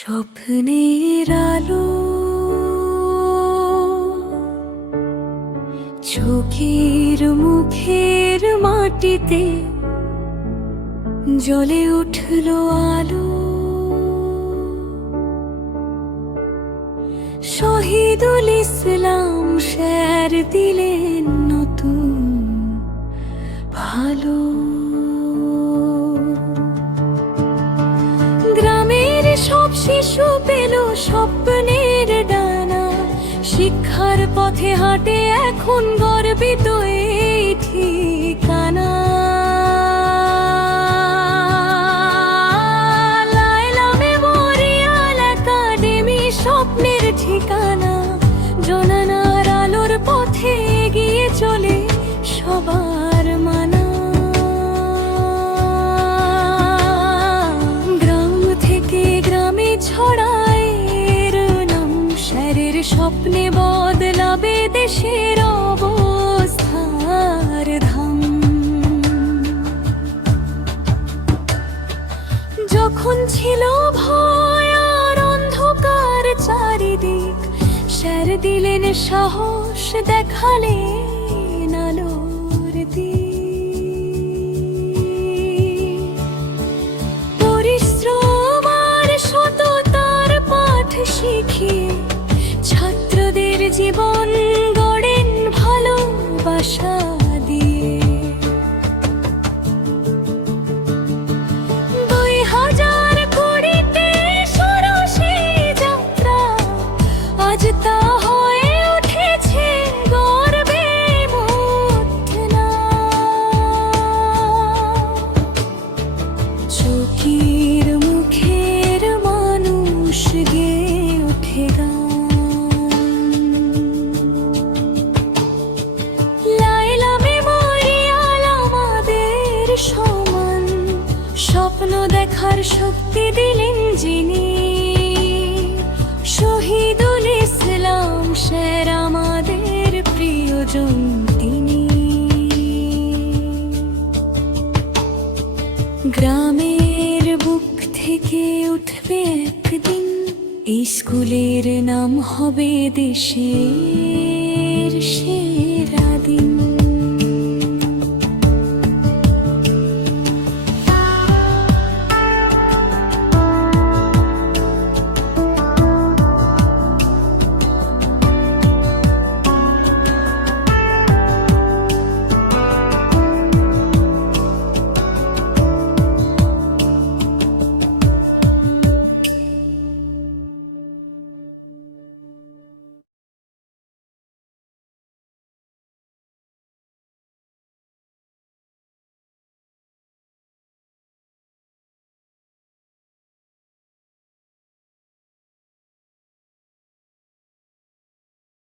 স্বপ্নের আলো চোখের মুখের মাটিতে জ্বলে উঠল আলো। শহীদুল ইসলাম স্যার দিলেন নতুন ভালো। গ্রামের সব শিশু পেল স্বপ্নের ডানা, শিক্ষার পথে হাঁটে এখন গর্বিত এই ঠিকানা। লায়লা মেমোরিয়াল একাডেমি স্বপ্নের ঠিকানা, জনানার আলোর পথে এগিয়ে চলে সবার মানা। গ্রাম থেকে গ্রামে ছড়ায় এর নাম, স্যারের স্বপ্নে বদলাবে দেশের অবস্থার ধাম। যখন ছিল ভয় আর অন্ধকার চারিদিক, স্যার দিলেন সাহস, দেখালেন আলোর দিক। পরিশ্রম আর সততার পাঠ শিখিয়ে ছাত্রদের জীবন গড়েন ভালোবাসা দিয়ে। 2020-তে শুরু সেই যাত্রা, আজ তা হয়ে উঠেছে গর্বে মোছনা। চোখের মুখের মানুষ গেয়ে ওঠে গান। লায়লা মেমোরিয়াল আমাদের সমান, স্বপ্ন দেখার শক্তি দিলেন যিনি। শহীদুল ইসলাম স্যার আমাদের প্রিয়জন তিনি। গ্রামের বুক থেকে উঠবে একদিন, এই স্কুলের নাম হবে দেশের সেরা।